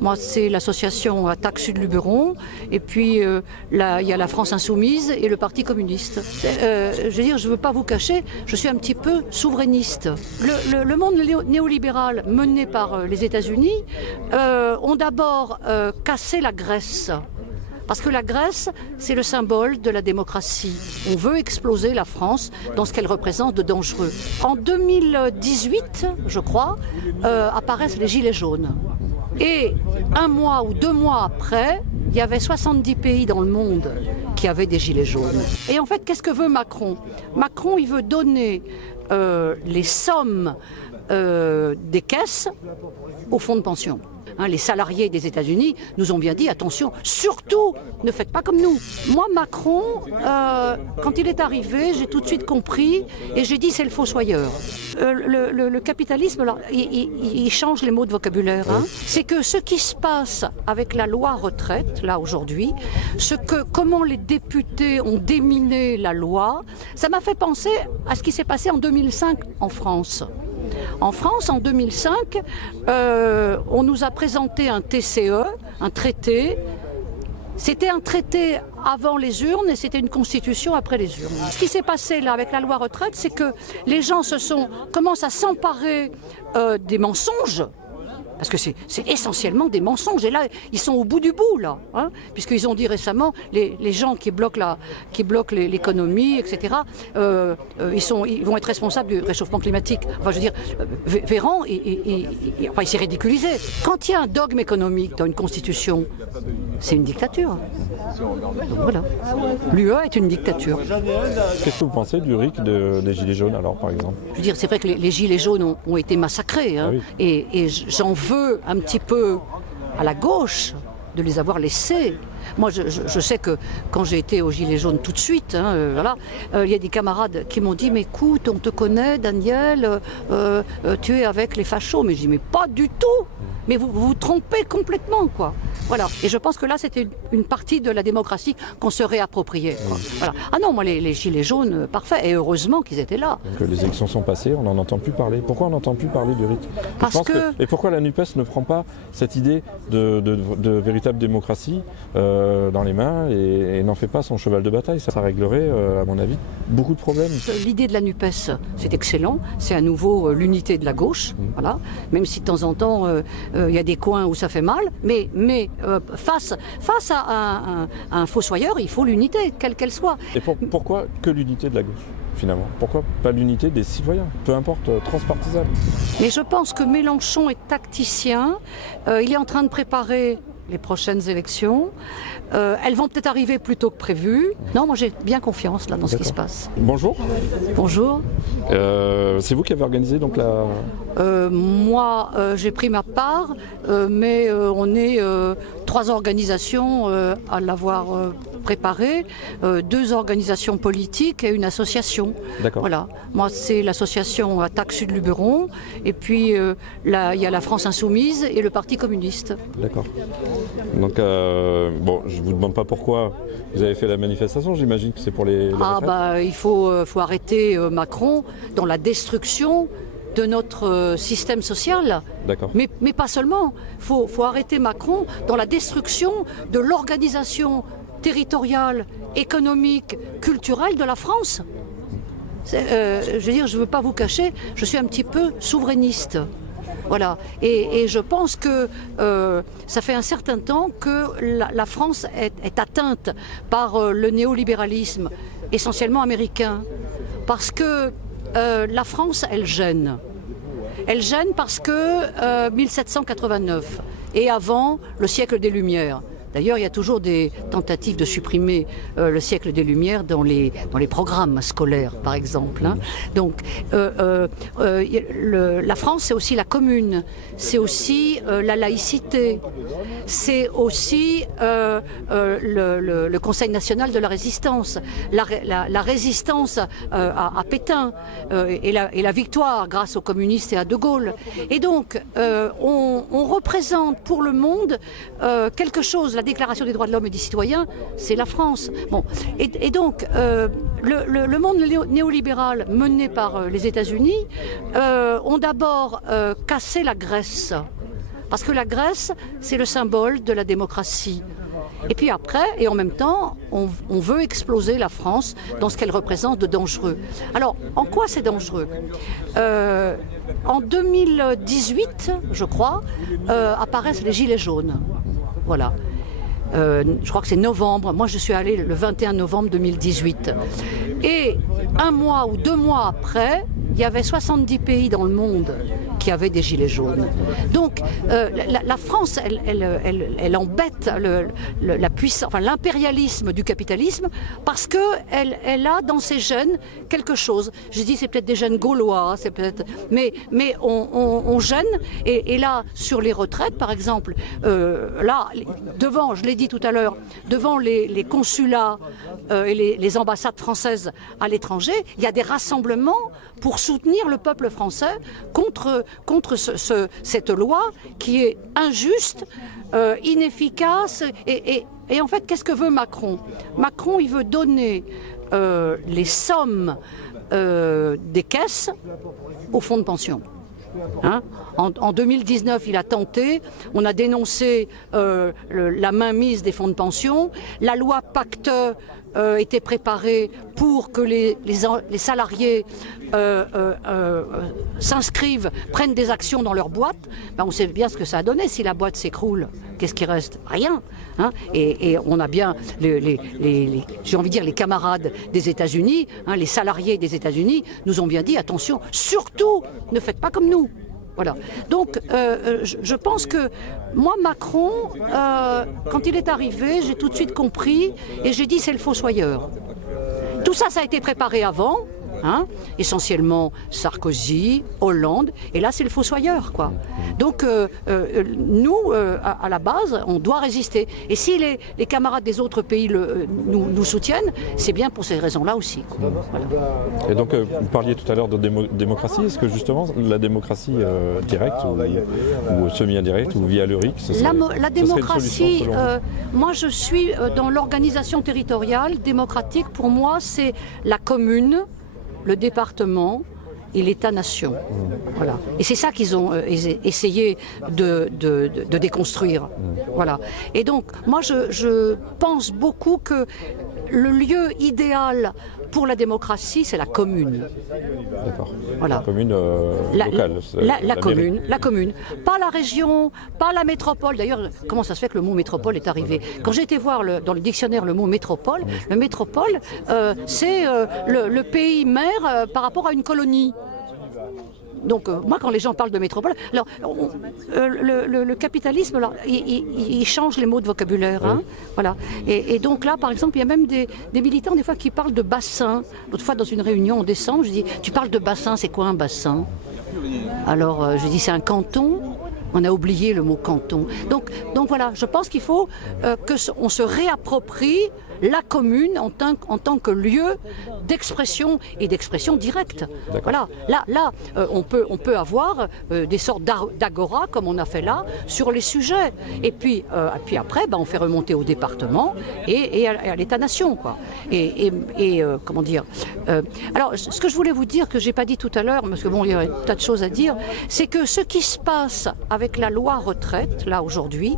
Moi, c'est l'association Attaque Sud-Luberon, et puis là, il y a la France Insoumise et le Parti communiste. Je veux dire, je ne veux pas vous cacher, je suis un petit peu souverainiste. Le monde néolibéral mené par les États-Unis ont d'abord cassé la Grèce. Parce que la Grèce, c'est le symbole de la démocratie. On veut exploser la France dans ce qu'elle représente de dangereux. En 2018, je crois, apparaissent les Gilets jaunes. Et 1 mois ou 2 mois après, il y avait 70 pays dans le monde qui avaient des Gilets jaunes. Et en fait, qu'est-ce que veut Macron? Macron, il veut donner les sommes des caisses au fonds de pension. Les salariés des États-Unis nous ont bien dit, attention, surtout, ne faites pas comme nous. Moi, Macron, quand il est arrivé, j'ai tout de suite compris et j'ai dit c'est le fossoyeur. Le capitalisme, là, il change les mots de vocabulaire. C'est que ce qui se passe avec la loi retraite, là, aujourd'hui, comment les députés ont déminé la loi, ça m'a fait penser à ce qui s'est passé en 2005 en France. En France, en 2005, on nous a présenté un TCE, un traité. C'était un traité avant les urnes et c'était une constitution après les urnes. Ce qui s'est passé là avec la loi retraite, c'est que les gens commencent à s'emparer des mensonges. Parce que c'est essentiellement des mensonges. Et là, ils sont au bout du bout, là. Puisqu'ils ont dit récemment, les gens qui bloquent l'économie, etc., ils vont être responsables du réchauffement climatique. Enfin, je veux dire, Véran, il s'est ridiculisé. Quand il y a un dogme économique dans une constitution, c'est une dictature. Donc voilà. L'UE est une dictature. Qu'est-ce que vous pensez du RIC des Gilets jaunes, alors, par exemple? Je veux dire, c'est vrai que les Gilets jaunes ont été massacrés. Ah oui. Et j'en veux un petit peu à la gauche de les avoir laissés. Moi, je sais que quand j'ai été aux Gilets jaunes tout de suite, il y a des camarades qui m'ont dit « Mais écoute, on te connaît, Daniel, tu es avec les fachos. » Mais je dis « Mais pas du tout. Mais vous vous trompez complètement, quoi. » Voilà. Et je pense que là, c'était une partie de la démocratie qu'on se réappropriait. Voilà. Ah non, moi, les Gilets jaunes, parfait. Et heureusement qu'ils étaient là. Donc, les élections sont passées, on n'en entend plus parler. Pourquoi on n'entend plus parler du RIC? Et pourquoi la NUPES ne prend pas cette idée de véritable démocratie dans les mains et n'en fait pas son cheval de bataille? Ça réglerait, à mon avis, beaucoup de problèmes. L'idée de la NUPES, c'est excellent. C'est à nouveau l'unité de la gauche. Voilà. Même si de temps en temps, il y a des coins où ça fait mal. Mais face à un fossoyeur, il faut l'unité, quelle qu'elle soit. Et pourquoi que l'unité de la gauche, finalement? Pourquoi pas l'unité des citoyens, peu importe, transpartisane? Mais je pense que Mélenchon est tacticien. Il est en train de préparer les prochaines élections. Elles vont peut-être arriver plus tôt que prévu. Non, moi j'ai bien confiance là dans ce qui se passe. Bonjour. Bonjour. C'est vous qui avez organisé donc la... Moi, j'ai pris ma part, mais on est 3 organisations à l'avoir préparé, 2 organisations politiques et une association. D'accord. Voilà. Moi, c'est l'association Attaque Sud-Luberon, et puis là, il y a la France Insoumise et le Parti communiste. D'accord. Donc, bon, je ne vous demande pas pourquoi vous avez fait la manifestation, j'imagine que c'est pour les retraites. Il faut arrêter Macron dans la destruction de notre système social. D'accord. Mais pas seulement. Faut arrêter Macron dans la destruction de l'organisation territoriale, économique, culturelle de la France. Je veux dire, je ne veux pas vous cacher, je suis un petit peu souverainiste. Voilà. Et je pense que ça fait un certain temps que la France est atteinte par le néolibéralisme, essentiellement américain. Parce que la France, elle gêne. Elle gêne parce que 1789 et avant le siècle des Lumières. D'ailleurs, il y a toujours des tentatives de supprimer le siècle des Lumières dans les programmes scolaires, par exemple. Donc, la France, c'est aussi la commune, c'est aussi la laïcité, c'est aussi le Conseil national de la résistance, la résistance à Pétain et la victoire grâce aux communistes et à De Gaulle. Et donc, on représente pour le monde quelque chose. La Déclaration des droits de l'homme et des citoyens, c'est la France. Bon. Et donc, le monde néolibéral mené par les États-Unis ont d'abord cassé la Grèce. Parce que la Grèce, c'est le symbole de la démocratie. Et puis après, et en même temps, on veut exploser la France dans ce qu'elle représente de dangereux. Alors, en quoi c'est dangereux ? En 2018, je crois, apparaissent les Gilets jaunes. Voilà. Je crois que c'est novembre. Moi, je suis allée le 21 novembre 2018. Et 1 mois ou 2 mois après, il y avait 70 pays dans le monde qui avaient des gilets jaunes. Donc, la France, elle embête la puissance, enfin, l'impérialisme du capitalisme parce qu'elle a dans ses gènes quelque chose. Je dis, c'est peut-être des gènes gaulois, c'est peut-être, mais on gêne. Et là, sur les retraites, par exemple, là, devant, je l'ai dit tout à l'heure, devant les consulats et les ambassades françaises à l'étranger, il y a des rassemblements pour soutenir le peuple français contre cette loi qui est injuste, inefficace. Et en fait, qu'est-ce que veut Macron ? Macron, il veut donner les sommes des caisses au fonds de pension. Hein ? En 2019, il a tenté, on a dénoncé la mainmise des fonds de pension, la loi Pacte était préparée pour que les salariés s'inscrivent, prennent des actions dans leur boîte. Ben, on sait bien ce que ça a donné. Si la boîte s'écroule, qu'est-ce qui reste ? Rien. Hein, et on a bien, j'ai envie de dire, les camarades des États-Unis, hein, les salariés des États-Unis nous ont bien dit, attention, surtout, ne faites pas comme nous. Voilà. Donc, je pense que moi, Macron, quand il est arrivé, j'ai tout de suite compris et j'ai dit c'est le fossoyeur. Tout ça, ça a été préparé avant, hein, essentiellement Sarkozy, Hollande, et là c'est le fossoyeur, quoi. Donc nous, à la base, on doit résister. Et si les camarades des autres pays nous soutiennent, c'est bien pour ces raisons-là aussi, quoi. Voilà. Et donc vous parliez tout à l'heure de démocratie, est-ce que justement la démocratie directe ou semi-indirecte ou via le RIC, la démocratie, moi je suis dans l'organisation territoriale démocratique, pour moi c'est la commune, le département et l'État-nation. Voilà. Et c'est ça qu'ils ont essayé de déconstruire. Voilà. Et donc, moi, je pense beaucoup que le lieu idéal pour la démocratie, c'est la commune. D'accord. Voilà. La commune locale. La commune. Pas la région, pas la métropole. D'ailleurs, comment ça se fait que le mot métropole est arrivé ? Quand j'ai été voir dans le dictionnaire le mot métropole, le métropole, c'est le pays mère par rapport à une colonie. Donc moi, quand les gens parlent de métropole, alors le capitalisme, alors, il change les mots de vocabulaire, hein, voilà. Et donc là, par exemple, il y a même des militants des fois qui parlent de bassin. L'autre fois, dans une réunion en décembre, je dis tu parles de bassin, c'est quoi un bassin ? Alors je dis c'est un canton. On a oublié le mot canton. Donc voilà, je pense qu'il faut qu'on se réapproprie la commune en tant que lieu d'expression et d'expression directe. Voilà. Là, on peut avoir des sortes d'agora comme on a fait là sur les sujets. Et puis après, on fait remonter au département et à l'État-nation, quoi. Comment dire alors, ce que je voulais vous dire que j'ai pas dit tout à l'heure, parce que bon, il y a un tas de choses à dire, c'est que ce qui se passe avec la loi retraite là aujourd'hui,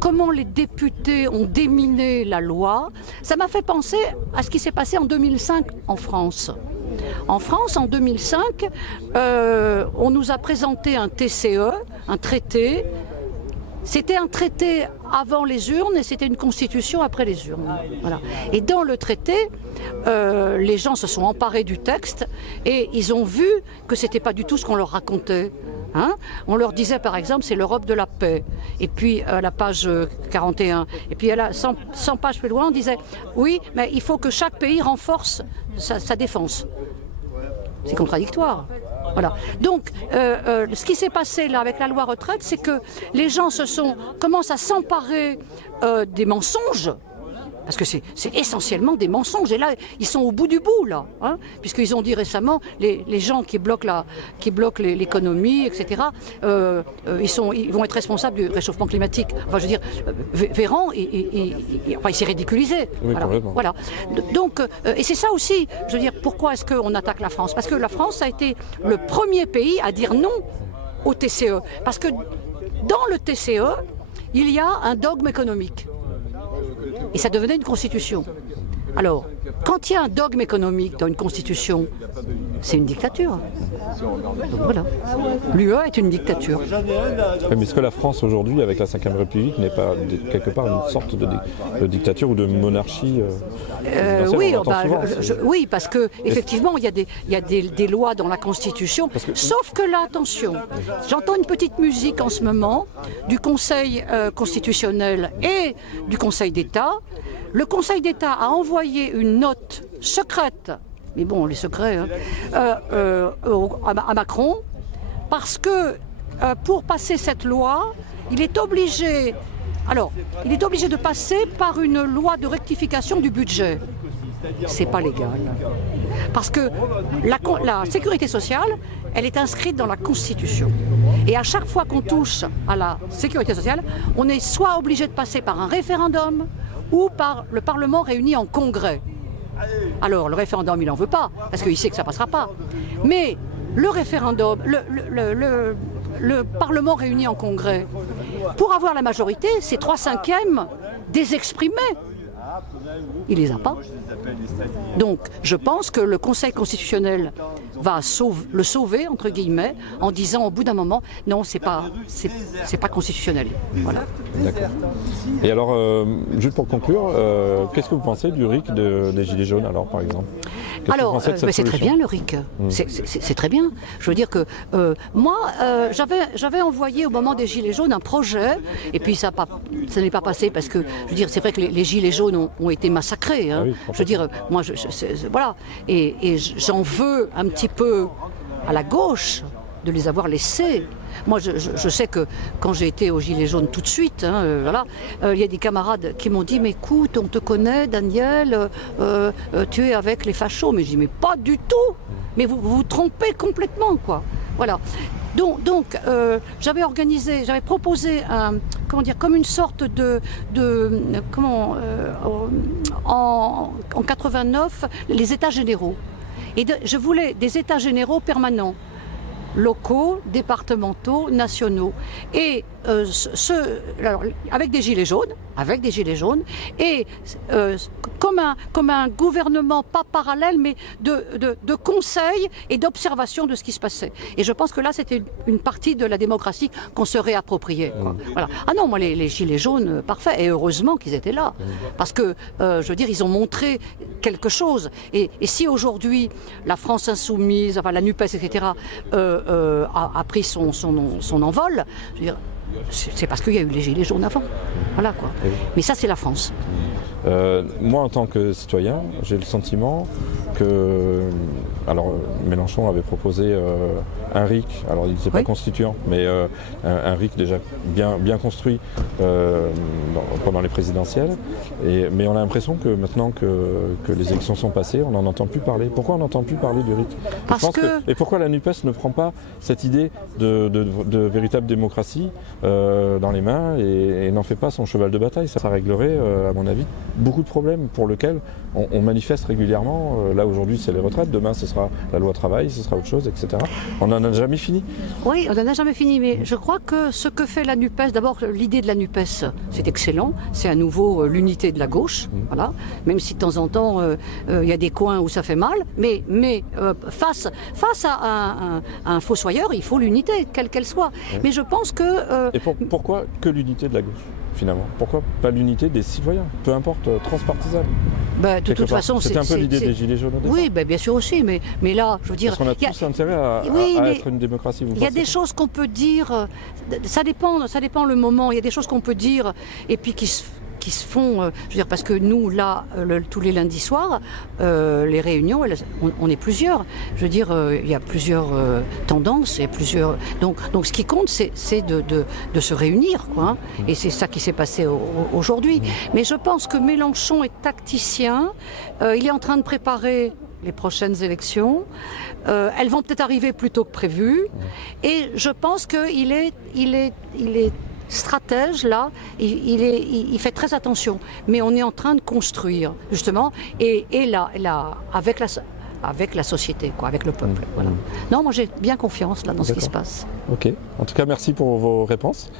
comment les députés ont déminé la loi. Ça m'a fait penser à ce qui s'est passé en 2005 en France. En France, en 2005, on nous a présenté un TCE, un traité. C'était un traité avant les urnes et c'était une constitution après les urnes. Voilà. Et dans le traité, les gens se sont emparés du texte et ils ont vu que c'était pas du tout ce qu'on leur racontait. Hein, on leur disait par exemple c'est l'Europe de la paix, et puis à la page 41, et puis à la 100 pages plus loin on disait oui mais il faut que chaque pays renforce sa défense. C'est contradictoire. Voilà. Donc ce qui s'est passé là avec la loi retraite, c'est que les gens commencent à s'emparer des mensonges. Parce que c'est essentiellement des mensonges. Et là, ils sont au bout du bout, là. Hein, puisqu'ils ont dit récemment, les gens qui bloquent l'économie, etc., ils vont être responsables du réchauffement climatique. Enfin, je veux dire, Véran, enfin, il s'est ridiculisé. Oui, voilà. Donc, et c'est ça aussi, je veux dire, pourquoi est-ce qu'on attaque la France ? Parce que la France a été le premier pays à dire non au TCE. Parce que dans le TCE, il y a un dogme économique. Et ça devenait une constitution. Alors, quand il y a un dogme économique dans une constitution, c'est une dictature. Voilà. L'UE est une dictature. Mais est-ce que la France aujourd'hui, avec la Ve République, n'est pas quelque part une sorte de dictature ou de monarchie oui, oui, parce que effectivement, il y a des lois dans la Constitution. Sauf que là, attention, j'entends une petite musique en ce moment du Conseil constitutionnel et du Conseil d'État. Le Conseil d'État a envoyé une note secrète, mais bon, les secrets, à Macron, parce que pour passer cette loi, il est obligé de passer par une loi de rectification du budget. C'est pas légal. Parce que la sécurité sociale, elle est inscrite dans la Constitution. Et à chaque fois qu'on touche à la sécurité sociale, on est soit obligé de passer par un référendum ou par le Parlement réuni en congrès. Alors, le référendum, il n'en veut pas, parce qu'il sait que ça ne passera pas. Mais le référendum, le Parlement réuni en congrès, pour avoir la majorité, c'est 3/5 des exprimés. Il ne les a pas. Donc, je pense que le Conseil constitutionnel va le sauver, entre guillemets, en disant au bout d'un moment, non, c'est pas constitutionnel. Voilà. D'accord. Et alors, juste pour conclure, qu'est-ce que vous pensez du RIC des Gilets jaunes, alors, par exemple? Alors, c'est très bien le RIC. C'est très bien. Je veux dire que moi, j'avais envoyé au moment des Gilets jaunes un projet, et puis ça n'est pas passé parce que, je veux dire, c'est vrai que les Gilets jaunes ont été massacrés. Hein. Ah oui, je veux dire, moi, voilà. Et j'en veux un petit peu à la gauche de les avoir laissés. Moi, je sais que quand j'ai été aux Gilets jaunes tout de suite, voilà, il y a des camarades qui m'ont dit « Mais écoute, on te connaît, Daniel, tu es avec les fachos. » Mais je dis « Mais pas du tout. Mais vous vous trompez complètement, quoi. » Voilà. Donc j'avais proposé comme une sorte en 89, les États généraux. Et je voulais des États généraux permanents, locaux, départementaux, nationaux, et avec des gilets jaunes, et comme un gouvernement pas parallèle, mais de conseil et d'observation de ce qui se passait. Et je pense que là, c'était une partie de la démocratie qu'on se réappropriait. Voilà. Ah non, moi, les gilets jaunes, parfait, et heureusement qu'ils étaient là, parce que, je veux dire, ils ont montré quelque chose. Et si aujourd'hui, la France insoumise, enfin la NUPES, etc., a pris son envol, je veux dire, c'est parce qu'il y a eu les gilets jaunes avant. Voilà, quoi. Mais ça, c'est la France. Moi, en tant que citoyen, j'ai le sentiment que... Alors, Mélenchon avait proposé un RIC, alors il n'était pas constituant, mais un RIC déjà bien construit pendant les présidentielles. Mais on a l'impression que maintenant que les élections sont passées, on n'en entend plus parler. Pourquoi on n'entend plus parler du RIC? Et pourquoi la NUPES ne prend pas cette idée de véritable démocratie dans les mains et n'en fait pas son cheval de bataille? Ça réglerait, à mon avis, beaucoup de problèmes pour lesquels on manifeste régulièrement. Là, aujourd'hui, c'est les retraites. Demain, ce sera la loi travail, ce sera autre chose, etc. On n'en a jamais fini. Oui, on n'en a jamais fini. Mais je crois que ce que fait la NUPES, d'abord, l'idée de la NUPES, c'est excellent. C'est à nouveau l'unité de la gauche. Voilà. Même si de temps en temps, il y a des coins où ça fait mal. Mais face à un fossoyeur, il faut l'unité, quelle qu'elle soit. Mais je pense que... Et pourquoi que l'unité de la gauche, finalement? Pourquoi pas l'unité des citoyens, peu importe, transpartisane? De toute façon, c'était un peu l'idée des Gilets jaunes. Oui, bien sûr aussi, mais là, je veux dire... Parce qu'on a tous intérêt à être une démocratie. Il y a des choses qu'on peut dire, ça dépend le moment, il y a des choses qu'on peut dire, et puis qui se font, je veux dire, parce que nous, là, tous les lundis soirs, les réunions, on est plusieurs. Je veux dire, il y a plusieurs tendances, et plusieurs... Donc ce qui compte, c'est de se réunir, quoi. Hein, et c'est ça qui s'est passé aujourd'hui. Mais je pense que Mélenchon est tacticien. Il est en train de préparer les prochaines élections. Elles vont peut-être arriver plus tôt que prévu. Et je pense qu'il est stratège, là, il fait très attention. Mais on est en train de construire, justement, et là, avec la société, quoi, avec le peuple. Voilà. Non, moi j'ai bien confiance là dans ce qui se passe. Ok. En tout cas, merci pour vos réponses.